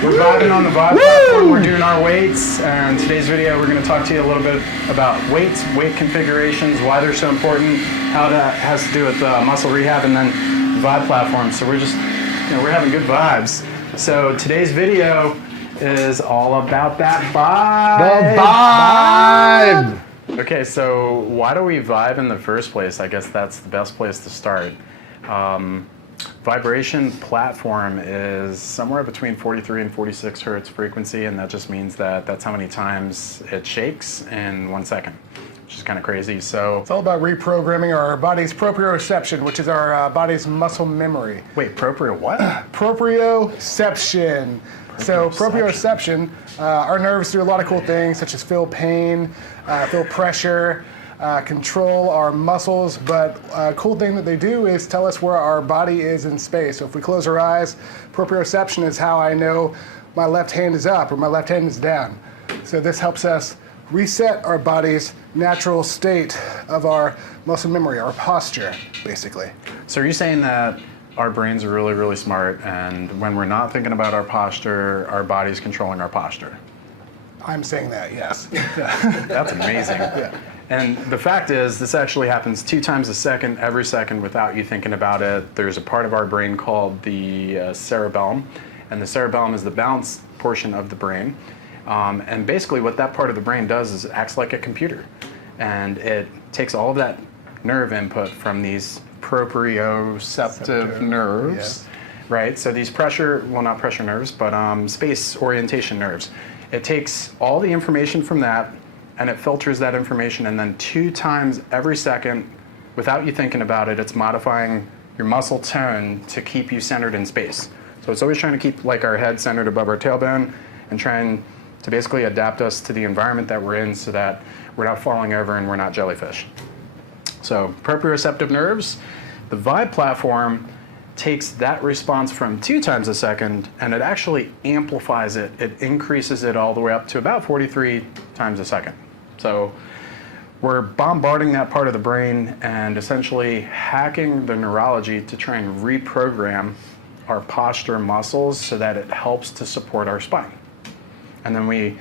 We're vibing on the vibe platform. We're doing our weights, and today's video we're going to talk to you a little bit about weights, weight configurations, why they're so important, how that has to do with muscle rehab, and then vibe platform. So we're just, we're having good vibes. So today's video is all about that vibe. The vibe! Okay, so why do we vibe in the first place? I guess that's the best place to start. Vibration platform is somewhere between 43 and 46 hertz frequency, and that just means that that's how many times it shakes in 1 second, which is kind of crazy. So It's all about reprogramming our body's proprioception, which is our body's muscle memory. wait, proprio what? Proprioception. So proprioception, our nerves do a lot of cool things, such as feel pain, feel pressure, control our muscles, but a cool thing that they do is tell us where our body is in space. So if we close our eyes, proprioception is how I know my left hand is up or my left hand is down. So this helps us reset our body's natural state of our muscle memory, our posture, basically. So are you saying that our brains are really, really smart, and when we're not thinking about our posture, our body's controlling our posture? I'm saying that, yes. That's amazing. Yeah. And the fact is, this actually happens 2 times a second, every second, without you thinking about it. There's a part of our brain called the cerebellum, and the cerebellum is the balance portion of the brain. And basically what that part of the brain does is it acts like a computer, and it takes all of that nerve input from these proprioceptive nerves, yes. Right? So these not pressure nerves, but space orientation nerves. It takes all the information from that, and it filters that information, and then 2 times every second, without you thinking about it, it's modifying your muscle tone to keep you centered in space. So it's always trying to keep like our head centered above our tailbone and trying to basically adapt us to the environment that we're in so that we're not falling over and we're not jellyfish. So proprioceptive nerves, the vibe platform takes that response from 2 times a second and it actually amplifies it. It increases it all the way up to about 43 times a second. So we're bombarding that part of the brain and essentially hacking the neurology to try and reprogram our posture muscles so that it helps to support our spine. And then we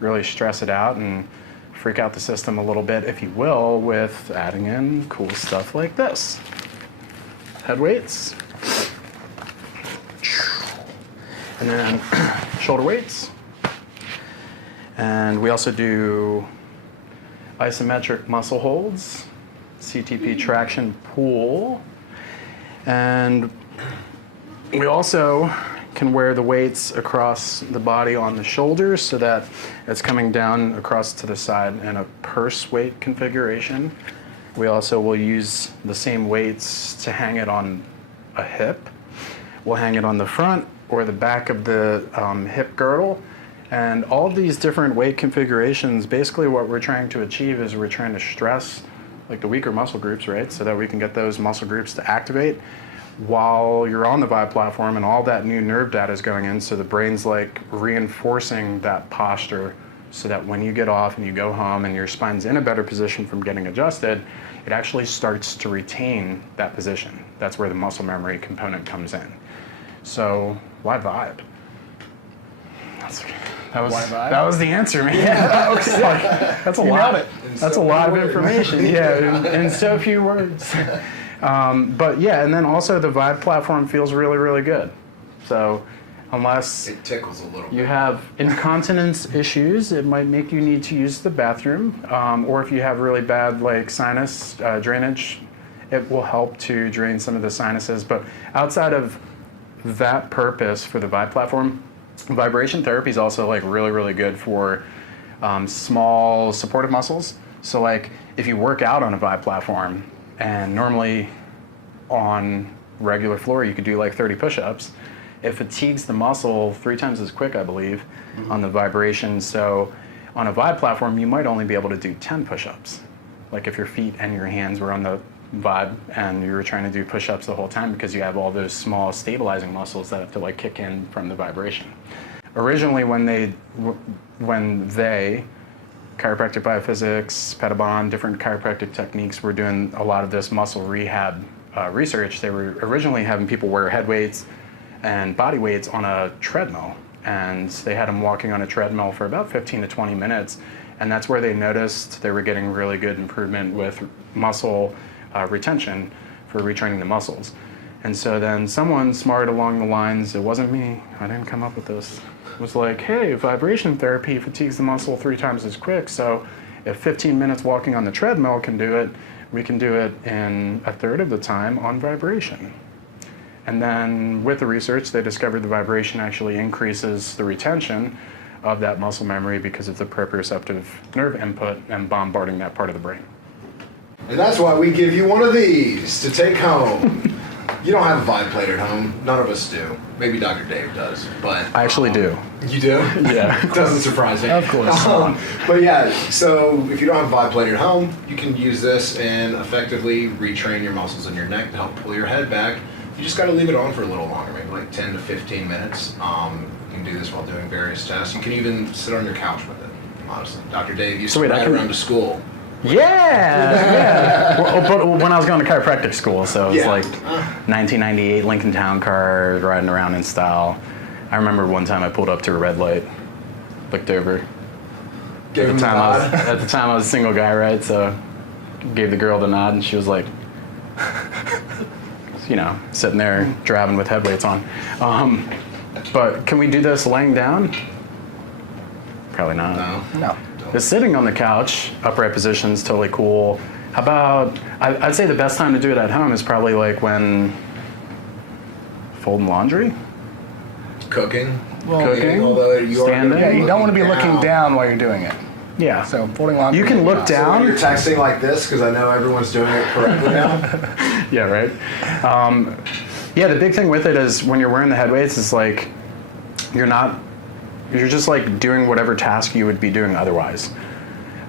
really stress it out and freak out the system a little bit, if you will, with adding in cool stuff like this. Head weights. And then shoulder weights. And we also do isometric muscle holds, CTP traction pull. And we also can wear the weights across the body on the shoulders so that it's coming down across to the side in a purse weight configuration. We also will use the same weights to hang it on a hip. We'll hang it on the front or the back of the hip girdle. And all of these different weight configurations, basically what we're trying to achieve is we're trying to stress like the weaker muscle groups, right? So that we can get those muscle groups to activate while you're on the vibe platform and all that new nerve data is going in. So the brain's like reinforcing that posture so that when you get off and you go home and your spine's in a better position from getting adjusted, it actually starts to retain that position. That's where the muscle memory component comes in. So why vibe? That was the answer, man. Yeah. That's a lot. That's a lot of information. Yeah, in so few words. But yeah, and then also the vibe platform feels really, really good. So unless it tickles a little bit. You have incontinence issues, it might make you need to use the bathroom. Or if you have really bad like sinus drainage, it will help to drain some of the sinuses. But outside of that purpose for the vibe platform, vibration therapy is also like really, really good for small supportive muscles. So like if you work out on a vibe platform, and normally on regular floor you could do like 30 push-ups, it fatigues the muscle 3 times as quick, I believe, on the vibration. So on a vibe platform, you might only be able to do 10 push-ups. Like if your feet and your hands were on the vibe and you were trying to do push-ups the whole time because you have all those small stabilizing muscles that have to like kick in from the vibration. Originally when chiropractic biophysics, Pedabond, different chiropractic techniques were doing a lot of this muscle rehab research, they were originally having people wear head weights and body weights on a treadmill. And they had them walking on a treadmill for about 15 to 20 minutes. And that's where they noticed they were getting really good improvement with muscle retention for retraining the muscles. And so then someone smart along the lines, it wasn't me, I didn't come up with this, was like, hey, vibration therapy fatigues the muscle 3 times as quick, so if 15 minutes walking on the treadmill can do it, we can do it in a third of the time on vibration. And then with the research, they discovered the vibration actually increases the retention of that muscle memory because of the proprioceptive nerve input and bombarding that part of the brain. And that's why we give you one of these to take home. You don't have a vibe plate at home. None of us do. Maybe Dr. Dave does, but I actually do. You do? Yeah. Doesn't surprise me. Of course. But yeah, so if you don't have a vibe plate at home, you can use this and effectively retrain your muscles in your neck to help pull your head back. You just got to leave it on for a little longer, maybe like 10 to 15 minutes. You can do this while doing various tests. You can even sit on your couch with it, honestly. Dr. Dave used to ride around to school. Yeah. But when I was going to chiropractic school, so it was like 1998 Lincoln Town Car, riding around in style. I remember one time I pulled up to a red light, looked over. At the time I was a single guy, right? So gave the girl the nod, and she was like, you know, sitting there driving with headlights on. But can we do this laying down? Probably not. No. Just sitting on the couch, upright position is totally cool. How about, I'd say the best time to do it at home is probably like when folding laundry. Cooking. Cooking. Although you standing. Yeah, you don't want to be looking down while you're doing it. Yeah. So folding laundry. You can look So when down. you're texting like this, because I know everyone's doing it correctly now. Yeah, right. Yeah, the big thing with it is when you're wearing the head weights, it's like you're just like doing whatever task you would be doing otherwise.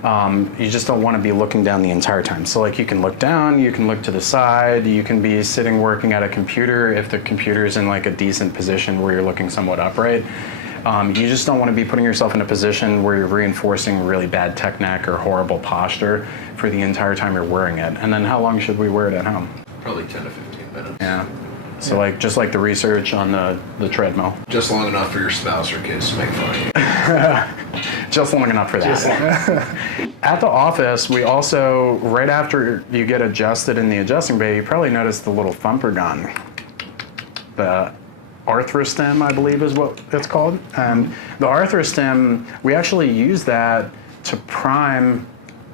You just don't want to be looking down the entire time. So like you can look down, you can look to the side, you can be sitting working at a computer if the computer is in like a decent position where you're looking somewhat upright. You just don't want to be putting yourself in a position where you're reinforcing really bad technique or horrible posture for the entire time you're wearing it. And then how long should we wear it at home? Probably 10 to 15 minutes. Yeah. So like just like the research on the treadmill. Just long enough for your spouse or kids to make fun of you. Just long enough for that. At the office, we also, right after you get adjusted in the adjusting bay, you probably noticed the little thumper gun. The arthrostim, I believe is what it's called. And the arthrostim, we actually use that to prime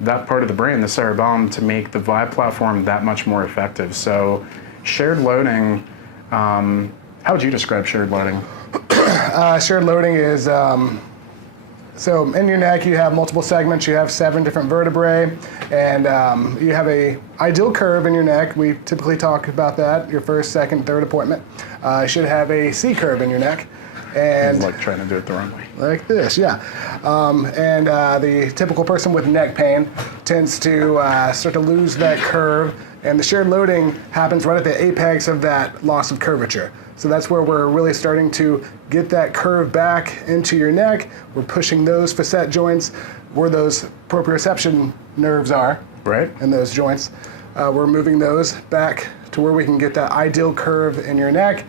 that part of the brain, the cerebellum, to make the vibe platform that much more effective. So shared loading, how would you describe shared loading? Shared loading is, so in your neck you have multiple segments, you have 7 different vertebrae, and you have a ideal curve in your neck. We typically talk about that, your first, second, third appointment. You should have a C curve in your neck. And like trying to do it the wrong way. Like this, yeah. The typical person with neck pain tends to start to lose that curve, and the shared loading happens right at the apex of that loss of curvature. So that's where we're really starting to get that curve back into your neck. We're pushing those facet joints where those proprioception nerves are, right? In those joints. We're moving those back to where we can get that ideal curve in your neck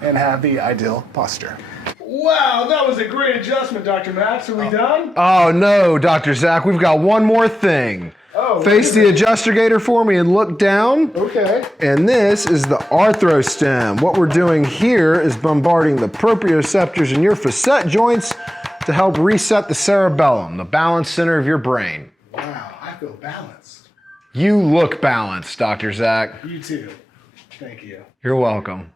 and have the ideal posture. Wow, that was a great adjustment, Dr. Max. Are we done? Oh no, Dr. Zach, we've got one more thing. Oh, face the adjuster gator for me and look down. Okay. And this is the arthrostim. What we're doing here is bombarding the proprioceptors in your facet joints to help reset the cerebellum, the balance center of your brain. Wow, I feel balanced. You look balanced, Dr. Zach. You too. Thank you. You're welcome.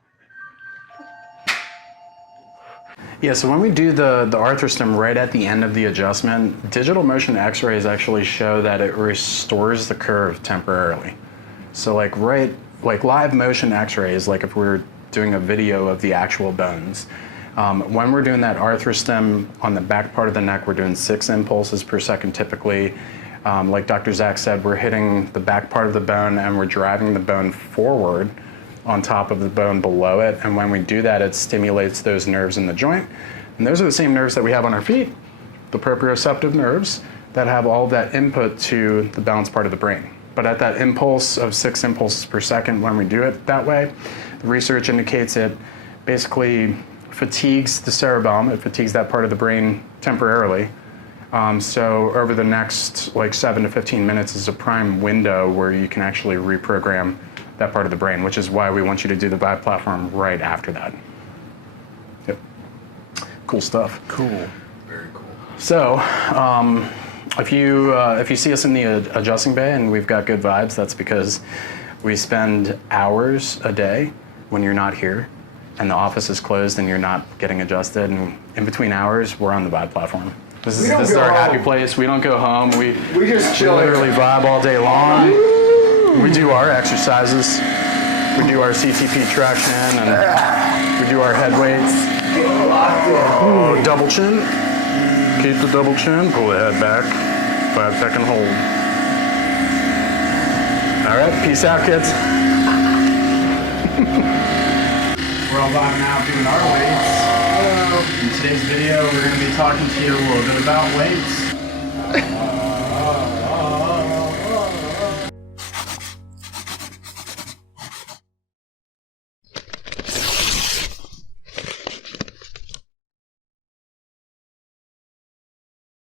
Yeah, so when we do the arthrostim right at the end of the adjustment, digital motion x-rays actually show that it restores the curve temporarily. So like live motion x-rays, like if we were doing a video of the actual bones, when we're doing that arthrostim on the back part of the neck, we're doing 6 impulses per second typically. Like Dr. Zach said, we're hitting the back part of the bone and we're driving the bone forward on top of the bone below it, and when we do that, it stimulates those nerves in the joint. And those are the same nerves that we have on our feet, the proprioceptive nerves, that have all that input to the balance part of the brain. But at that impulse of 6 impulses per second, when we do it that way, the research indicates it basically fatigues the cerebellum. It fatigues that part of the brain temporarily. So over the next like 7 to 15 minutes is a prime window where you can actually reprogram that part of the brain, which is why we want you to do the Vibe platform right after that. Yep. Cool stuff. Cool. Very cool. So, if you see us in the adjusting bay and we've got good vibes, that's because we spend hours a day when you're not here, and the office is closed and you're not getting adjusted. And in between hours, we're on the Vibe platform. This is go our happy home. place. We don't go home. We just chill here. literally vibe all day long. We do our exercises. We do our CTP traction and we do our head weights. Ooh, double chin. Keep the double chin. Pull the head back. 5-second hold. All right, peace out, kids. We're all vibing out doing our weights. In today's video, we're going to be talking to you a little bit about weights.